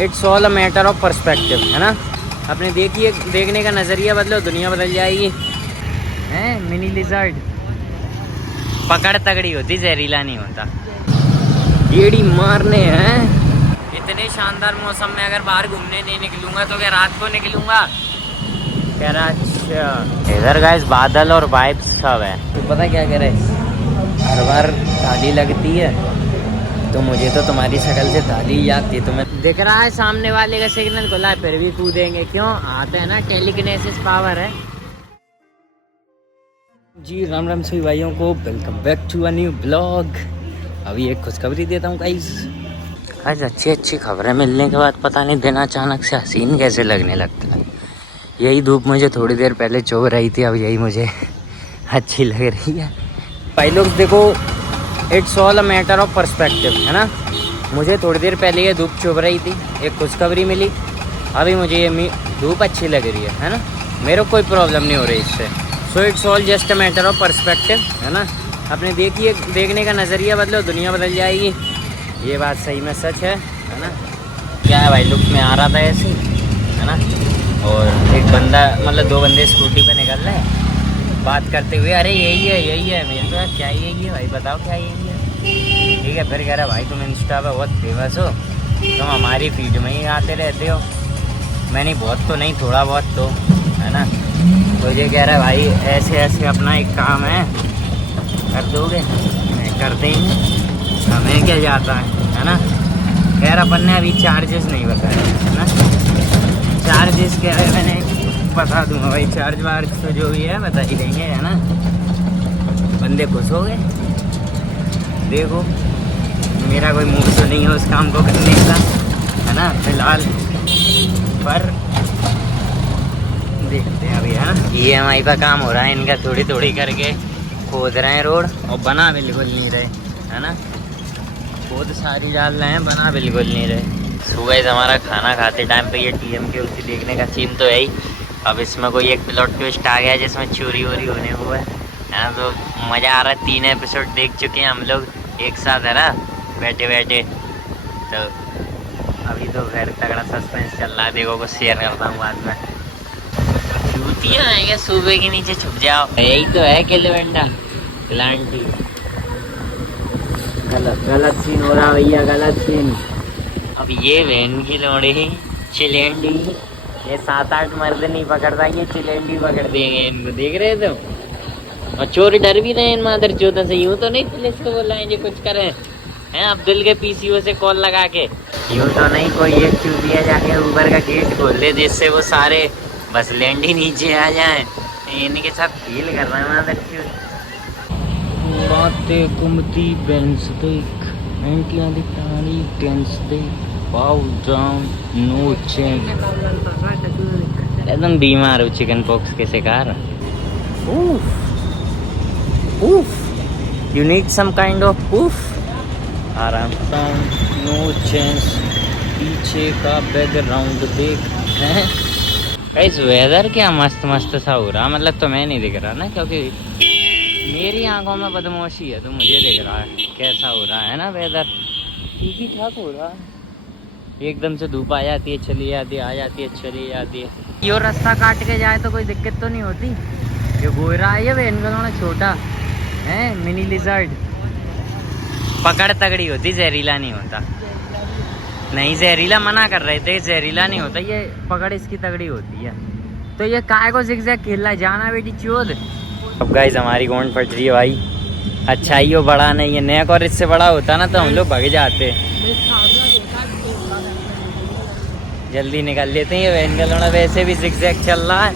It's all a matter of perspective, है ना। अपने देखने का नज़रिया बदलो, दुनिया बदल जाएगी। हैं मिनी लिजर्ड पकड़ तगड़ी होती, जहरीला नहीं होता। गेड़ी मारने हैं। इतने शानदार मौसम में अगर बाहर घूमने नहीं निकलूंगा तो क्या रात को निकलूंगा? कह रहा अच्छा इधर गाइस बादल और वाइब्स सब है। तो पता क्या कह रहे, हर बार ताली लगती है तो मुझे तो तुम्हारी शक्ल से ताली याद थी। तुम्हें दिख रहा है सामने वाले का सिग्नल खुला है फिर भी कूदेंगे क्यों? आते हैं ना, टेलीकिनेसिस पावर है जी। राम राम सभी भाइयों को, welcome back to a new blog. अभी एक खुशखबरी देता हूँ गाइस। आज अच्छी खबरें मिलने के बाद पता नहीं दिन अचानक से हसीन कैसे लगने लगता है। यही धूप मुझे थोड़ी देर पहले चुभ रही थी, अब यही मुझे अच्छी लग रही है। भाई लोग देखो, it's all a matter of perspective, है ना। मुझे थोड़ी देर पहले ये धूप चुभ रही थी, एक खुशखबरी मिली, अभी मुझे ये धूप अच्छी लग रही है ना। मेरे को कोई प्रॉब्लम नहीं हो रही इससे। So it's all just a matter of perspective, है ना। अपने देखने का नज़रिया बदलो, दुनिया बदल जाएगी। ये बात सही में सच है ना। क्या है भाई, लुक में आ रहा था ऐसे, है ना। और एक बंदा, मतलब दो बंदे स्कूटी पे निकल रहे हैं बात करते हुए, अरे यही है मेरे तो यार, क्या यही है भाई, बताओ क्या यही है। ठीक है, फिर कह रहा भाई तुम इंस्टा पे बहुत फेमस हो, तुम हमारी फीड में ही आते रहते हो। मैंने बहुत तो नहीं, थोड़ा बहुत तो, है ना। तो ये कह रहा है भाई ऐसे अपना एक काम है, कर दोगे? कर देंगे, हमें क्या जाता है ना। खैर अपन ने अभी चार्जेस नहीं बताया, है ना। चार्जेस क्या है मैंने बता दूंगा भाई, चार्ज वार्ज तो जो भी है बता ही देंगे, है ना। बंदे खुश हो गए। देखो मेरा कोई मूड तो नहीं है उस काम को करने का, है ना फिलहाल, पर देखते हैं अभी, है ना। EMI का काम हो रहा है इनका, थोड़ी करके खोद रहे हैं रोड और बना बिल्कुल नहीं रहे, है ना। खोद सारी डाल रहे हैं, बना बिल्कुल नहीं रहे। सुबह हमारा खाना खाते टाइम पे ये TM की उल्टी देखने का सीन तो है ही। अब इसमें कोई एक प्लॉट ट्विस्ट आ गया जिसमें चोरी वोरी होने हुआ है ना। तो मज़ा आ रहा है, 3 एपिसोड देख चुके हैं हम लोग एक साथ, है ना, बैठे। तो अभी तो खैर तगड़ा सस्पेंस चल रहा है, देखो कुछ शेयर करता हूँ बाद में। चूतियाँ आएंगे सुबह के नीचे छुप जाओ, यही तो है किलवेंडा प्लांटी। गलत सीन हो रहा भैया, गलत सीन। अब ये वैन की लोड़ी चिलेंडी, ये 7-8 मर्द नहीं पकड़ता, ये चिलेंडी पकड़ देंगे इनको, देख रहे थे। और चोर डर भी रहे हैं मादर चौथा से, यूँ तो नहीं पुलिस को बुलाएंगे कुछ करें, हैं अब्दुल के PCO से कॉल लगा के। यूँ तो नहीं कोई एक चूतिया जाके ऊबर का गेट खोल दे जिससे वो सारे बस लैंडी नीचे आ जाएं। इनके साथ फील कर रहे हैं मादर चौथ। बातें घूमती बेंच देख, एंटियां दिखानी टेंस देख, पाउ डाउन नो चेंज। एकदम बीमार हो, चिकन पॉक्स के शिकार। You need some kind of आराम। नो चेंज, पीछे का बैकग्राउंड देख हैं। गाइस वेदर क्या मस्त सा हो रहा, मतलब तुम्हें नहीं दिख रहा ना, क्योंकि मेरी आंखों में बदमाशी है तो मुझे दिख रहा है कैसा हो रहा है ना वेदर। ठीक ही ठाक हो रहा है, एकदम से धूप आ जाती है चली जाती है, आ जाती है चली जाती है। यो रास्ता काट के जाए तो कोई दिक्कत तो नहीं होती। ये गोरा है, ये इनका थोड़ा छोटा है, मिनी लिजर्ड। पकड़ तगड़ी होती, जहरीला नहीं होता। नहीं जहरीला मना कर रहे थे, जहरीला नहीं होता, ये पकड़ इसकी तगड़ी होती है। तो ये काय को जिगजैग खेल रहा है, जाना बेटी चोद। अब गाइस हमारी गोंड फट रही है भाई। अच्छा ही वो बड़ा नहीं है, नेक और इससे बड़ा होता ना तो हम लोग भग जाते। जल्दी निकल लेते हैं, ये वैन का लोड़ा वैसे भी जिगजैग चल रहा है,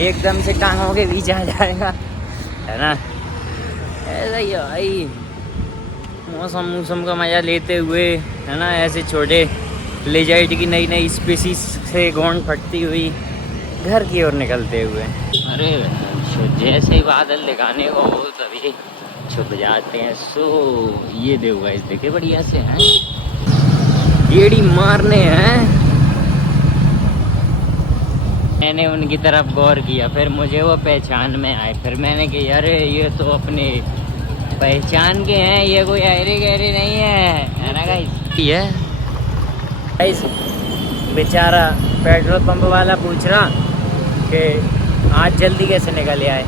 एकदम से टांगों के बीच आ जाएगा, है ना। ऐसा ही है भाई, मौसम का मज़ा लेते हुए, है ना। ऐसे छोटे लेजर्ड की नई स्पीसीज से गोंड फटती हुई घर की ओर निकलते हुए। अरे जैसे ही बादल दिखाने को हो तभी छुप जाते हैं। सो ये देखो गाइस, देखे बढ़िया से हैं, गेड़ी मारने हैं। मैंने उनकी तरफ गौर किया, फिर मुझे वो पहचान में आए, फिर मैंने कहा अरे ये तो अपने पहचान के हैं, ये कोई अरे गहरे नहीं है ना गाइस। ये गाइस बेचारा पेट्रोल पंप वाला पूछ रहा कि आज जल्दी कैसे निकल आए।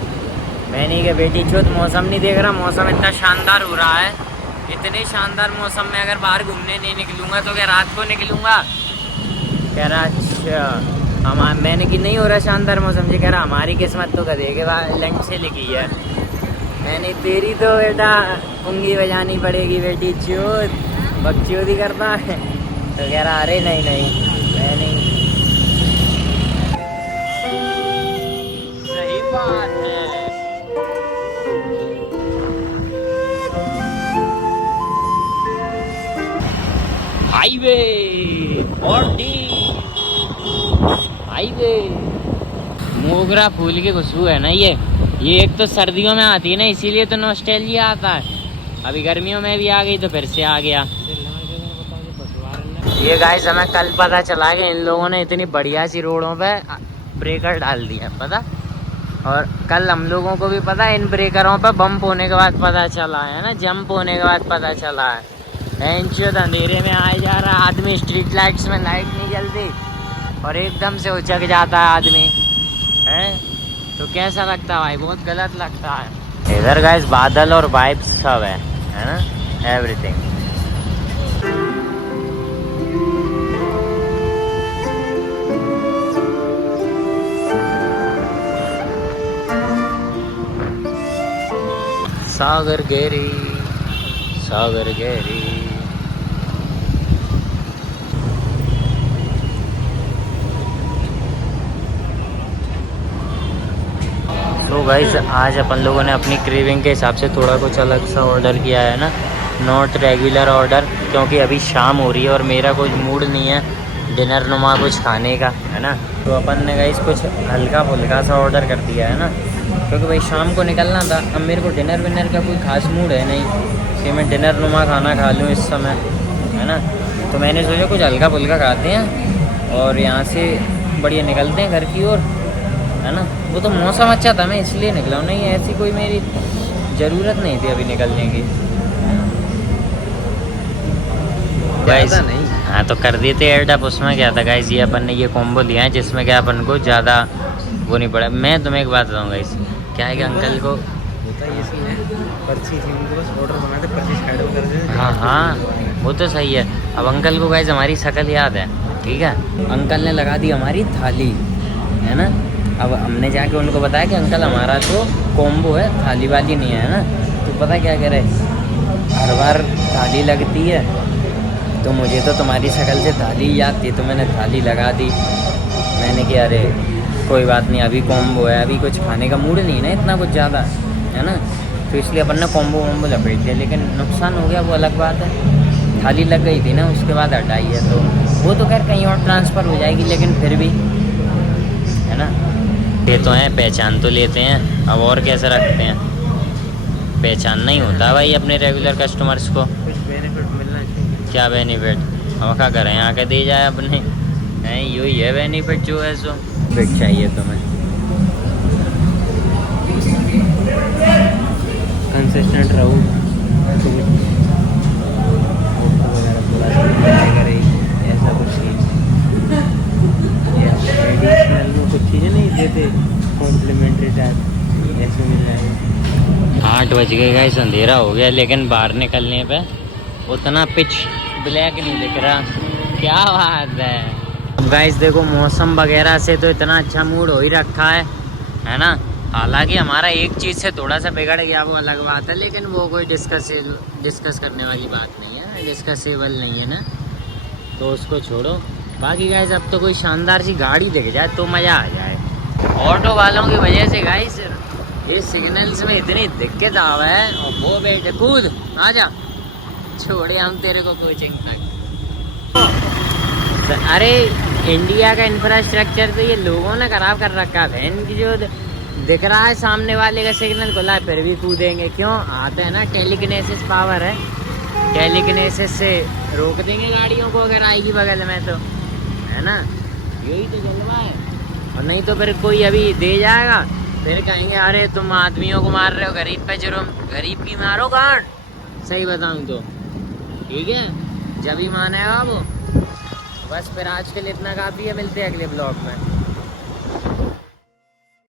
मैंने कहा बेटी चौथ मौसम नहीं देख रहा, मौसम इतना शानदार हो रहा है, इतने शानदार मौसम में अगर बाहर घूमने नहीं निकलूँगा तो क्या रात को निकलूँगा। कह रहा अच्छा मैंने कि नहीं हो रहा शानदार मौसम जी। कह रहा हमारी किस्मत तो गधे के लंच से लिखी है। मैंने तेरी तो बेटा उंगली बजानी पड़ेगी बेटी चौथ, बकचोदी करता है। तो कह रहा अरे नहीं मैं नहीं। सही बात है। हाईवे हाईवे मोगरा फूल की खुशबू है ना ये एक तो सर्दियों में आती है ना, इसीलिए तो नॉस्टैल्जिया आता है। अभी गर्मियों में भी आ गई तो फिर से आ गया। ये गाइस हमें कल पता चला कि इन लोगों ने इतनी बढ़िया सी रोडों पे ब्रेकर डाल दिया पता। और कल हम लोगों को भी पता है इन ब्रेकरों पे बम्प होने के बाद पता चला है ना, जंप होने के बाद पता चला है। अंधेरे में आए जा रहा आदमी, स्ट्रीट लाइट्स में लाइट नहीं जलती और एकदम से उचक जाता है आदमी है। तो कैसा लगता है भाई, बहुत गलत लगता है। इधर गाइस बादल और वाइब्स सब है ना, एवरीथिंग। सागर गेरी सागर गेरी। तो गाइस आज अपन लोगों ने अपनी क्रेविंग के हिसाब से थोड़ा कुछ अलग सा ऑर्डर किया है ना, नॉट रेगुलर ऑर्डर, क्योंकि अभी शाम हो रही है और मेरा कोई मूड नहीं है डिनर नुमा कुछ खाने का है ना। तो अपन ने गाइस कुछ हल्का फुल्का सा ऑर्डर कर दिया है ना, क्योंकि भाई शाम को निकलना था। अब मेरे को डिनर विनर का कोई खास मूड है नहीं कि मैं डिनर नुमा खाना खा लूँ इस समय है ना। तो मैंने सोचा कुछ हल्का फुल्का खाते हैं और यहाँ से बढ़िया निकलते हैं घर की ओर है ना। वो तो मौसम अच्छा था मैं इसलिए निकला हूँ, नहीं ऐसी कोई मेरी ज़रूरत नहीं थी अभी निकलने की। गाइस नहीं हाँ तो कर दिए थे एड अप। उसमें क्या था गाइस, ये अपन ने ये कॉम्बो लिया है जिसमें क्या अपन को ज़्यादा वो नहीं पड़ा। मैं तुम्हें एक बात बताऊँगा इस क्या है कि अंकल को होता ये सीन है, पर्ची थी उनको बस ऑर्डर बनाते, पर्ची साइड में कर देते। हाँ वो तो सही है। अब अंकल को गाइस हमारी शक्ल याद है, ठीक है। अंकल ने लगा दी हमारी थाली है ना। अब हमने जाके उनको बताया कि अंकल हमारा तो कॉम्बो है, थाली वाली नहीं है ना। तो पता क्या कह रहे, हर बार थाली लगती है तो मुझे तो तुम्हारी शक्ल से थाली याद थी तो मैंने थाली लगा दी। मैंने कहा अरे कोई बात नहीं, अभी कॉम्बो है, अभी कुछ खाने का मूड नहीं है ना इतना कुछ ज़्यादा है ना। तो इसलिए अपन ने कॉम्बो वॉम्बो लपेट दिया, लेकिन नुकसान हो गया वो अलग बात है। थाली लग गई थी ना, उसके बाद हटाई है तो वो तो खैर कहीं और ट्रांसफ़र हो जाएगी, लेकिन फिर भी है ना। ये तो हैं पहचान तो लेते हैं, अब और कैसे रखते हैं, पहचान नहीं होता भाई अपने रेगुलर कस्टमर्स को। कुछ बेनिफिट मिलना चाहिए। क्या बेनिफिट, हम क्या करें आके दे जाए अपने हैं, यही है बेनिफिट जो है सो। फिट चाहिए तुम्हें कंसिस्टेंट रहो तो ऐसा कुछ एडिशनल में कुछ चीज़ें नहीं देते, कॉम्प्लीमेंट्री टाइप ऐसे मिल जाएगा। 8 बज गए गाइस, अंधेरा हो गया, लेकिन बाहर निकलने पे उतना पिच ब्लैक नहीं दिख रहा। क्या बात है गाइस, देखो मौसम वगैरह से तो इतना अच्छा मूड हो ही रखा है ना। हालांकि हमारा एक चीज़ से थोड़ा सा बिगड़ गया वो अलग बात है, लेकिन वो कोई डिस्कस करने वाली बात नहीं है, डिस्कसेबल नहीं है ना, तो उसको छोड़ो। बाकी गाइस अब तो कोई शानदार सी गाड़ी दिख जाए तो मज़ा आ जाए। ऑटो वालों की वजह से गाइस ये सिग्नल्स में इतनी दिक्कत आ रहा है। और वो बेटे कूद आ जा, छोड़े हम तेरे को कोचिंग तक। अरे इंडिया का इंफ्रास्ट्रक्चर तो ये लोगों ने खराब कर रखा है। इनकी जो दिख रहा है सामने वाले का सिग्नल खुला है फिर भी कूदेंगे क्यों, आते हैं ना टेलीकिनेसिस पावर है, टेलीकिनेसिस से रोक देंगे गाड़ियों को अगर आएगी बगल में तो है ना। यही तो जलवा है। और नहीं तो फिर कोई अभी दे जाएगा फिर कहेंगे अरे तुम आदमियों को मार रहे हो, गरीब पे जुर्म, गरीब की मारो गांड। सही बताऊं तो ठीक है, जब ही मानेगा वो बस फिर आज के लिए इतना काफ़ी है, मिलते हैं अगले ब्लॉग में।